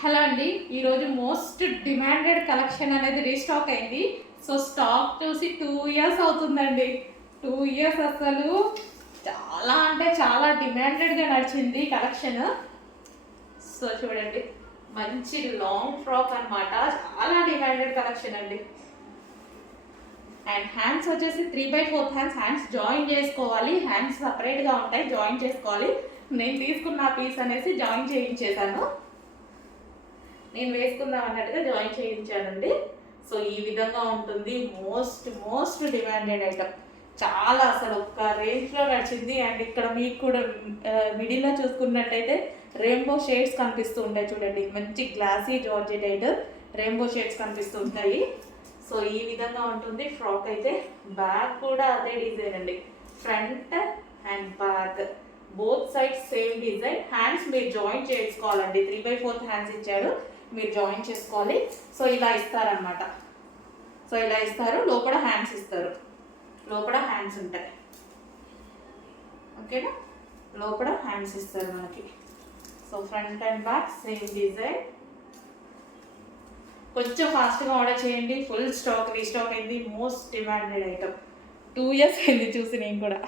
Hello అండి, ఈరోజు most demanded collection అనేది రీస్టాక్ అయింది. సో స్టాక్ చూసి 2 ఇయర్స్ అవుతుందండి. 2 ఇయర్స్ అసలు చాలా అంటే చాలా డిమాండెడ్గా నడిచింది కలెక్షన్. సో చూడండి, మంచి లాంగ్ ఫ్రాక్ అనమాట, చాలా డిమాండెడ్ కలెక్షన్ అండి. అండ్ హ్యాండ్స్ వచ్చేసి 3/4 హ్యాండ్స్ జాయిన్ చేసుకోవాలి. హ్యాండ్స్ సపరేట్గా ఉంటాయి, జాయిన్ చేసుకోవాలి. నేను తీసుకున్న పీస్ అనేసి జాయిన్ చేయించేసాను. నేను వేసుకుందాం అన్నట్టుగా జాయిన్ చేయించానండి. సో ఈ విధంగా ఉంటుంది. మోస్ట్ డిమాండెడ్ ఐటమ్, చాలా అసలు ఒక్క రేంజ్లో నడిచింది. అండ్ ఇక్కడ మీకు కూడా మిడిల్లో చూసుకున్నట్టయితే రెయిన్బో షేడ్స్ కనిపిస్తూ ఉంటాయి. చూడండి, మంచి గ్లాసీ జార్జెట్ అయితే రెయిన్బో షేడ్స్ కనిపిస్తూ ఉంటాయి. సో ఈ విధంగా ఉంటుంది ఫ్రాక్ అయితే. బ్యాక్ కూడా అదే డిజైన్ అండి, front and back both sides same design. Hands మీరు జాయిన్ చేసుకోవాలండి. 3/4 హ్యాండ్స్ ఇచ్చాడు, మీరు జాయిన్ చేసుకోవాలి. సో ఇలా ఇస్తారనమాట. సో ఇలా ఇస్తారు, లోపల హ్యాండ్స్ ఇస్తారు. లోపల హ్యాండ్స్ ఉంటాయి, ఓకేనా. లోపల హ్యాండ్స్ ఇస్తారు మనకి. So front and back same design. కొంచెం ఫాస్ట్గా ఆర్డర్ చేయండి, ఫుల్ స్టాక్ రీస్టాక్ అయింది. Most demanded item. 2 ఇయర్స్ అయింది చూసి నేను కూడా.